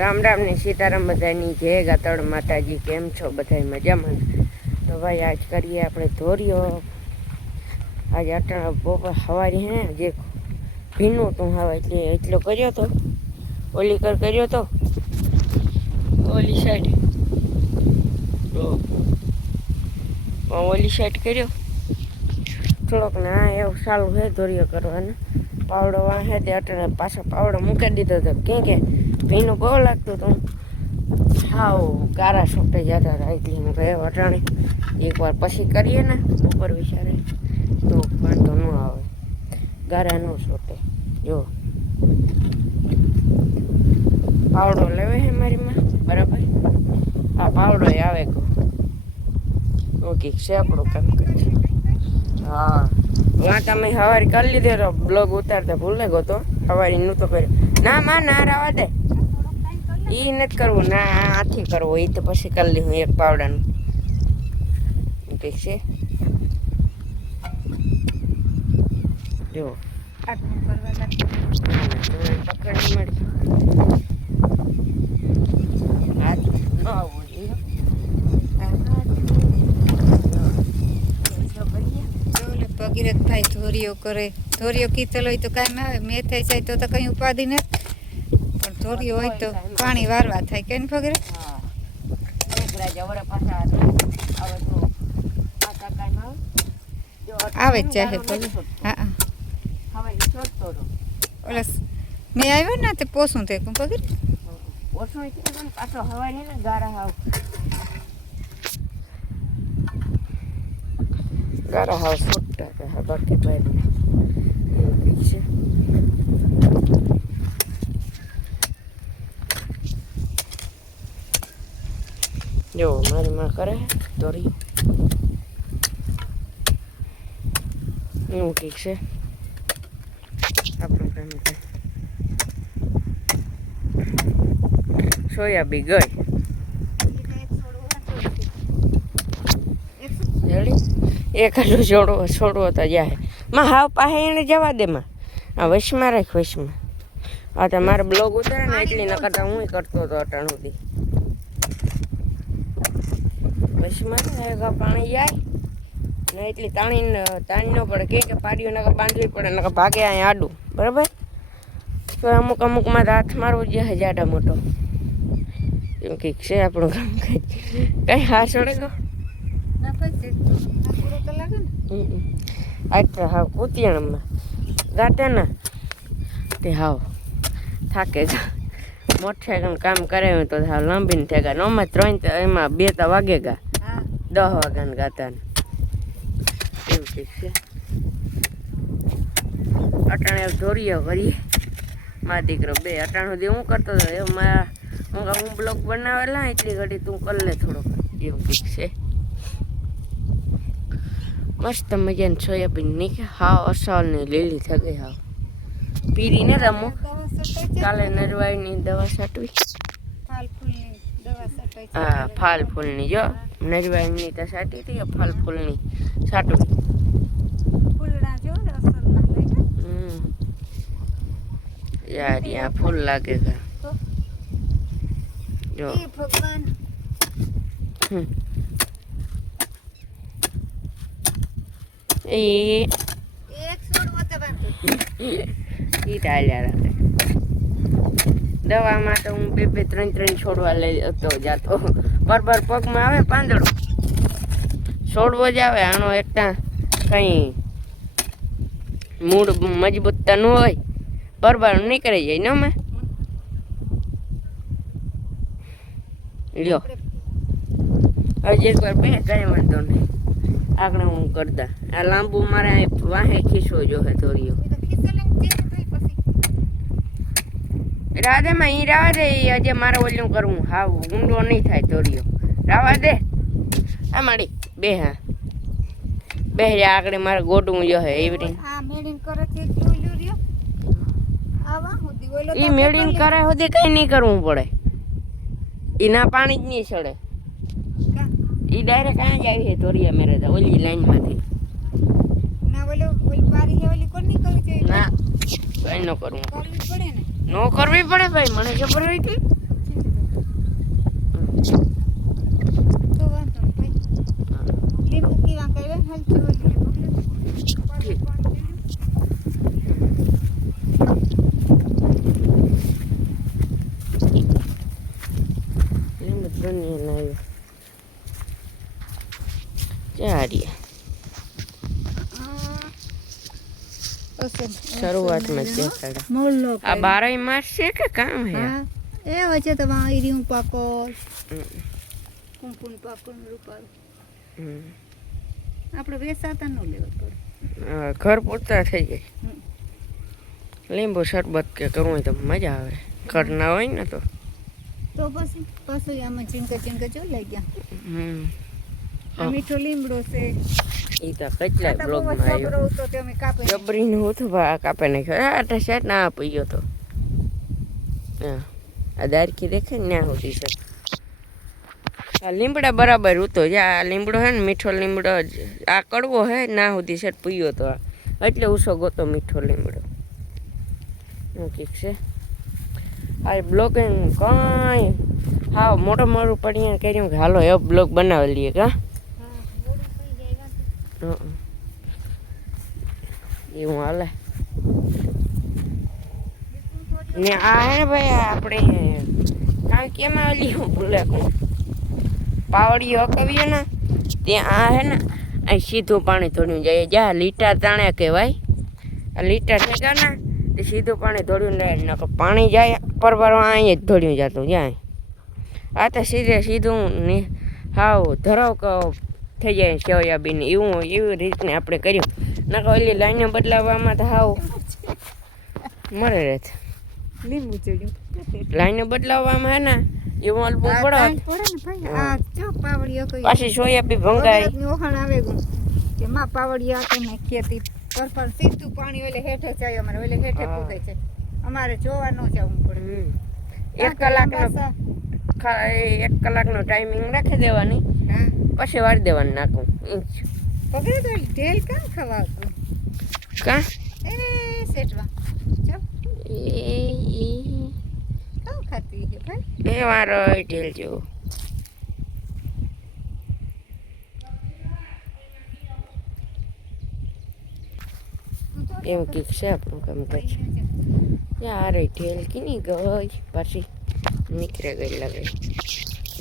રામ રામ ને સીતારામ બધાની જય ગાતળ માતાજી. કેમ છો બધા મજામાં? તો ભાઈ આજ કરીએ આપણે ધોરિયો. આજે અટાણા બપોર સવારે હે જે ભીનું તું હવે એટલે એટલો કર્યો તો ઓલી કર્યો તો ઓલી સાઈડ તો ઓલી સાઈડ કર્યો થોડોક ને આ એવું સારું છે ધોરિયો કરવાનો. પાવડો વાહે તે અટાણે પાછો પાવડો મૂકી દીધો હતો કે ભીનું બહુ લાગતું હતું. હાવ ગારા સોટે જતા હતા એટલે હું કહે અટાણે એકવાર પછી કરીએ ને ઉપર વિચારે તો વાંધો ન આવે, ગારા ન સોટે. જો પાવડો લેવે છે મારી માં બરાબર. આ પાવડો આવે ઓકે છે આપણું કામ કરે. હા વાં તમે સવારે કરી લીધો બ્લોગ ઉતારતા ભૂલે ગયો તો સવારે નું તો કર્યું ના માં ના રાવા દે એ નથી કરવું ના આથી કરવું એ તો પછી કરી લઈ હું એક પાવડાનું ઠીક છે. જો પકડી મળી ભગીરથભાઈ ધોરિયો કરે. ધોરિયો કીધેલો હોય તો કાંઈ આવે, મેં થઈ જાય તો કંઈ ઉપાધિ નથી, પણ ધોરિયો હોય તો પાણી વારવા થાય કે ભગીરથ આવે જ ચાહે. હા ઓલા મેં આવ્યો ને તે પોસું તે ભગીરથ પાછો હવાય ને ગારા હાવ ગારા હાવ છૂટતા બાકી ભાઈ છે. જો મારી માં કરે દોરી એવું ઠીક છે. આપણું કામ સોયાબી ગઈ એક હજુ છોડવો તો જાય માં હાવ પાસે એને જવા દે માં. આ વશમાં રાખ વશમાં. આ તો મારે બ્લોગ ઉતારે ને એટલી ન કરતા હું કરતો હતો અટાણ સુધી. વશમાં પાણી જાય ને એટલી તાણી ન પડે કે પાડીઓ નકર બાંધવી પડે નકર ભાગે અહીંયા આડું બરાબર. તો અમુકમાં તો હાથ મારવો જ જાડા મોટો એમ કંઈક છે આપણું કામ. કઈ હા છોડે ગયો આટલા હાવ કૂતિયાણમાં ગાતે ને તે હાવ થાકે જા. મોટરસાઇકલ કામ કરે તો હાવ લાંબીને થઈ ગયા. નોમાં 3 એમાં 2 તો વાગે ગા 10 વાગ્યાને ગાતા એવું કંઈક છે. અટાણે ધોરિયો કરીએ મારા દીકરો બે અટાણ સુધી હું કરતો હતો એમાં હું બ્લોગ બનાવેલા એટલી ઘડી તું કરી લે થોડોક એવું કંઈક છે. મસ્ત મજાની સોયાબીન નીકળે હાવ અસલની લીલી થઈ ગઈ હાવ પીરી ને રમો. કાલે નરવાઈની દવા છાંટવી હા ફાલ ફૂલની જો નરવાઈની તો છાંટી હતી ફાલ ફૂલની છાંટવી. યાર યા ફૂલ લાગે જો ભગવાન. ઈ ચાલ્યા રાખે દવામાં તો હું 2-3 છોડવા લઈ જાતો બરાબર. પગમાં આવે પાંદડો છોડવો જ આવે. આનો એકતા કઈ મૂળ મજબૂતતા ન હોય બરાબર નીકળી જાય ને મેં લ્યો હજી એકવાર બે કઈ વાંધો નહીં આગળ હું કરતા. આ લાંબુ મારે વાહે ખીસવો જોશે ધોરિયો. રાધેમાં ઈ રાવા દે હજે મારે ઓલું કરવું હાવ ઊંડો નહીં થાય ધોરિયો રાવા દે. આ મારી બે હા બે આગળ મારે ગોડું જોશે એવી રીતે ઈ મેળીને કરે સુધી કઈ નહીં કરવું પડે. એના પાણી જ નહીં ચડે. એ ડાયરેક્ટ આ જ આવી છે ધોરિયા મેરે ઓલી લાઈનમાંથી. ના કઈ ન કરવું નો કરવી પડે ભાઈ મને ખબર હોય હતી શરૂઆતમાં જ દેખાડ્યા. મોલ્લો આ 12 માસ છે કે કામ હે? હા એ વચ્ચે તો વાયરિયું પાકો કુંકુમ પાકો રૂપાલ આપણે વેસાતા ન લેવા પડે. ઘર પૂરતા થઈ ગઈ. લીંબુ શરબત કે કરવું હોય તો મજા આવે. ઘર ના હોય ને તો પછી પાછું આમાં ચીંકા જો લઈ ગયા. હમ આ મીઠો લીમડો છે. ઈ તો કેટલાય બ્લોગમાં આવ્યો. તો તમે કાપે જબરીનું હતું કાપે નાખ્યો. આ શેટ ના આપી ગયો તો. હા આ દારકી દેખે ને ત્યાં સુધી છે. આ લીમડા બરાબર ઉતો આ લીમડો હે ને મીઠો લીમડો જ. આ કડવો હે ના સુધી સેટ પીયો તો એટલે ઉસો ગોતો મીઠો લીમડો. ઠીક છે. આ બ્લોગિંગ કઈ હા મોટો મોટું પડીને કર્યું કે હાલો એવો બ્લોગ બનાવી લઈએ કા એવું હાલે ને આ હે ને ભાઈ આપણે કાં કેમ આવેલી હું ભૂલે પાવડી હકવીએ ને ત્યાં આ હે ને અહીં સીધું પાણી ધોડ્યું જાય જ્યાં લીટર તાણે કહેવાય. આ લીટર થયા ને તે સીધું પાણી ધોડ્યું લે ન પાણી જાય પરવારવા અહીં જ ધોડ્યું જતું જાય. આ તો સીધું ને હાવ ધરાવ થઈ જાય સોયાબીન એવું એવી રીતને આપણે કર્યું. નકર ઓલી લાઈને બદલાવવામાં તો હાવ મરે રહે છે. લીંબુ ચડ્યું લાઈને બદલાવવામાં હે ને એવું અલ્પું પડે આ જો પાવડીઓ કઈ પાછી સોયાબીન ભંગાય. ઓહણ આવે કે માં પાવડિયા કે ખેતી પર સીધું પાણી ઓલે હેઠે જાય અમારે ઓલે હેઠે પૂગે છે અમારે જોવા ન જવું પડે. 1 કલાકનો ટાઈમિંગ રાખી દેવાની પછી વાળી દેવાનું નાખું ઇંચ પકડે તો ઢેલ કાં ખવાતું કા એ સેટવા જો કાં ખાતી છે ભાઈ એ વારો ઢેલ જેવો એવું કંઈક છે આપણું કામ કરે છે. યાર ઢેલ કીની ગઈ પાછી નીકળે ગઈ લાગે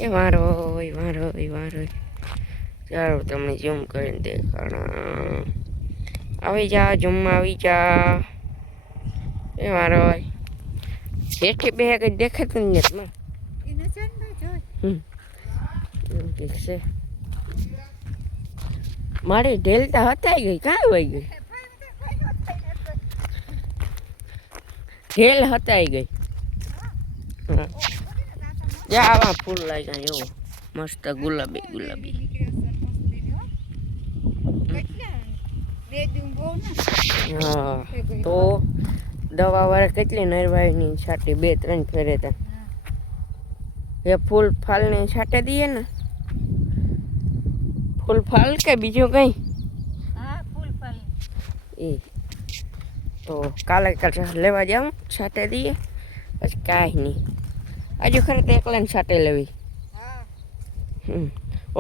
એ વારો ચાલો તમને ઝૂમ કરીને દેખાડા. આવી જા જમવા આવી જા એ વારો બેઠી બે કઈ દેખાતું જ નથી માં એવું કંઈક છે. મારી ઢેલતા હતાઈ ગઈ કાં વહી ગઈ ઢેલ હતાઈ ગઈ. જા આવા ફૂલ લાગ્યા એવો મસ્ત ગુલાબી હા તો દવા વાળા કેટલી નરવાઈની છાંટી 2-3 ફેરે તા એ ફૂલ ફાલને છાંટે દઈએ ને ફૂલ ફાલ કે બીજું કઈ એ તો કાલે લેવા જાઉં છાંટે દઈએ પછી કાંઈ નહીં હજુ ખરે તો એકલાને છાંટે લેવી.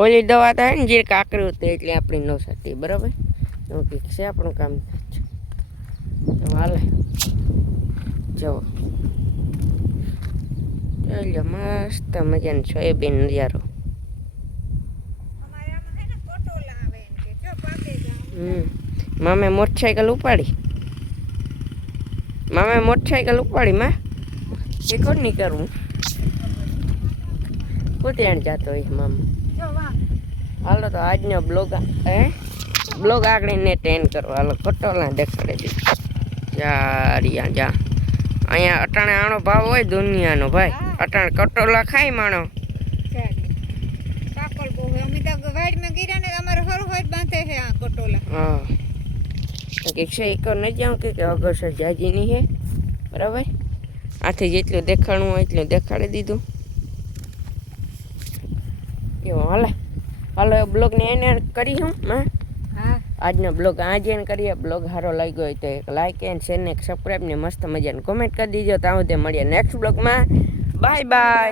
ઓલી દવા થાય ને જે કાકરી હતી એટલે આપણી ન છાંટી બરાબર એવું કંઈક છે આપણું કામ. હાલે જવો ચાલો મસ્ત મજાનો સોયાબીન નજારો. મામે મોટરસાઇકલ ઉપાડી માં એ કોણ નહીં કરવું કુતરાણ જતો હોય મામા. હાલો તો આજનો બ્લોગ આગળ ને ટેન કરો હાલો કટોલા દેખાડે છે. જા અહીંયા અટાણે આનો ભાવ હોય દુનિયાનો ભાઈ. અટાણે કટોલા ખાય માણો હા કંઈક છે એક ન જાઉં કે અગર જાજીની છે બરાબર. આથી જેટલું દેખાડવું હોય એટલું દેખાડી દીધું એવું હાલો એ બ્લોગને એને કરી હું આજનો બ્લોગ આજે કરીએ. બ્લોગ સારો લાગ્યો હોય તો એક લાઇક એન્ડ શેર ને સબસ્ક્રાઈબ ને મસ્ત મજાને કોમેન્ટ કરી દીજો. ત્યાં સુધી મળીએ નેક્સ્ટ બ્લોગમાં. બાય.